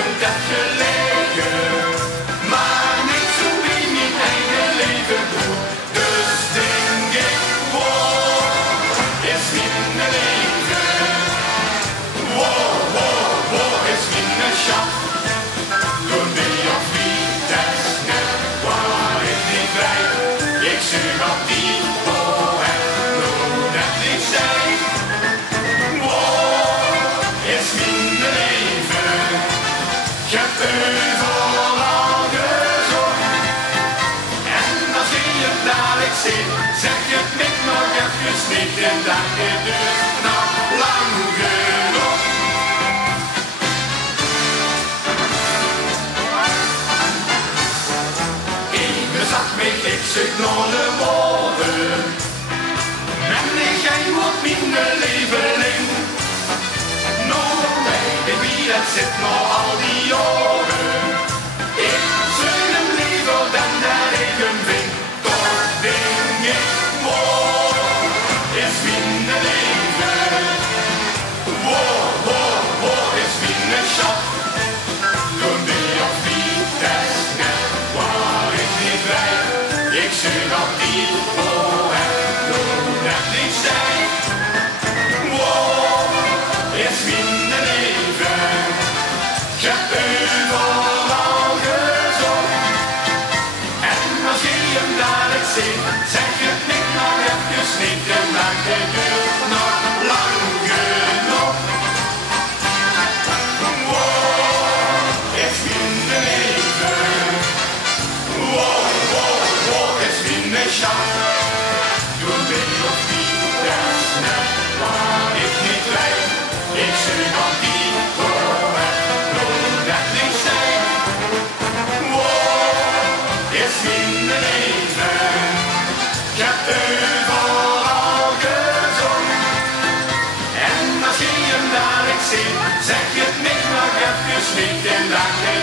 kunt het gelegen, maar niet zo wie mijn eigen leven doet. Dus denk ik, wow, is mijn leven. Wow, wow, wow, is mijn schat. Toen ben je of wie, dat is net waar ik niet blijf. Ik zeg op die, oh, en hoe dat ik zei. Wow, is mijn leven. Ik heb overal al gezocht. En als je het dadelijk ziet, zeg je het niet nog even niet. En dat je dus nog lang genoeg. Even zag mij, ik zoek naar de woorden. En jij wordt mijn leveling. Nou, weet ik wie dat zit nog al die jaren. Ik zoek hem liever dan dat ik hem vind. Toch denk ik, wow, is mijn leven. Wow, wow, wow, is mijn schat. Toen ben je of wie, dat is net waar ik niet blijf. Ik zoek op die, oh, en hoe dat niet stijgt. Wow, is mijn leven. Ik heb overal gezocht. En als je hem dadelijk ziet, zeg je het niet nog even niet. En dat je duurt nog lang genoeg. Wow, is mijn leven. Wow, wow, wow, is mijn schat. Toen ben je of wie, dat is net waar ik niet blijf. Ik zoek op die, oh, en hoe dat niet stijgt. Wow, is mijn leven. Ik heb overal gezocht. En als je hem dadelijk ziet, zeg je het niet nog even niet. En dat je